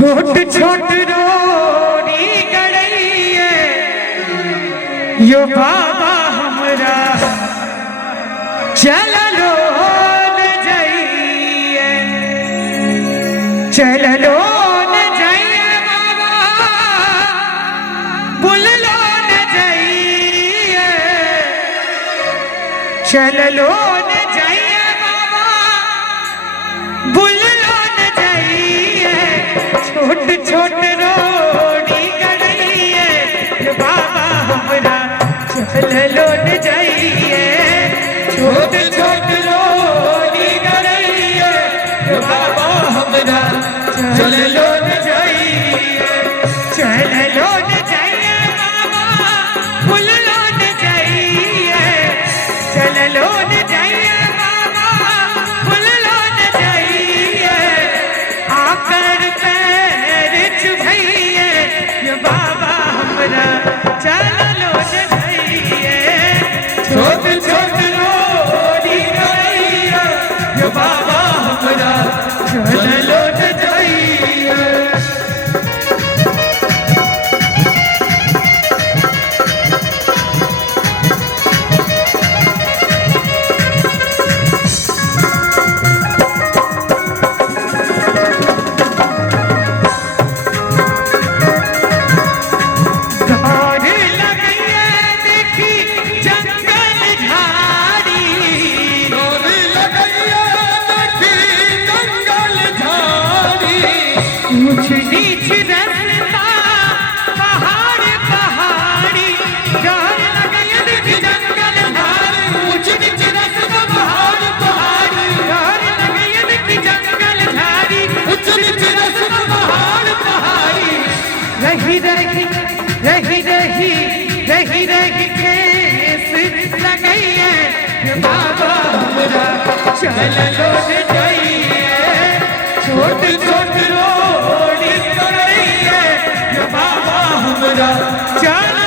छोट छोट रोड़ी गड़ैया यो बाबा हमरा चललो न जाइए, चललो न जाइए बाबा, बुललो न जाइए, चललो न जाइए बाबा, बुललो न जाइए। छोट छोट रोड़ी गड़ैया यो बाबा हमरा चललो न जाइए, छोट छोट रोड़ी गड़ैया यो बाबा हमरा चललो न जाइए, चललो न जाइए बाबा, बुललो न जाइए, चललो न जाइए बाबा, बुललो न जाइए। आकर पैर चुभैया यो बाबा हमरा चललो न जाइए, छोट छोट रोड़ी गड़ैया यो बाबा हमरा चललो न जाइए। घर लगैया देखी जंगल झाड़ी, डोर लगैया देखी जंगल झाड़ी, ऊंच नीच रास्ता पहाड़ पहाड़ी। घर लगैया देखी जंगल झाड़ी, ऊंच नीच रास्ता पहाड़ पहाड़ी। घर लगैया देखी जंगल झाड़ी, ऊंच नीच रास्ता पहाड़ पहाड़ी। रही रही रही रही रही रही केस लगैया यो बाबा हमरा चललो न जाइए, छोट छोट रोड़ी गड़ैया यो बाबा हमरा चल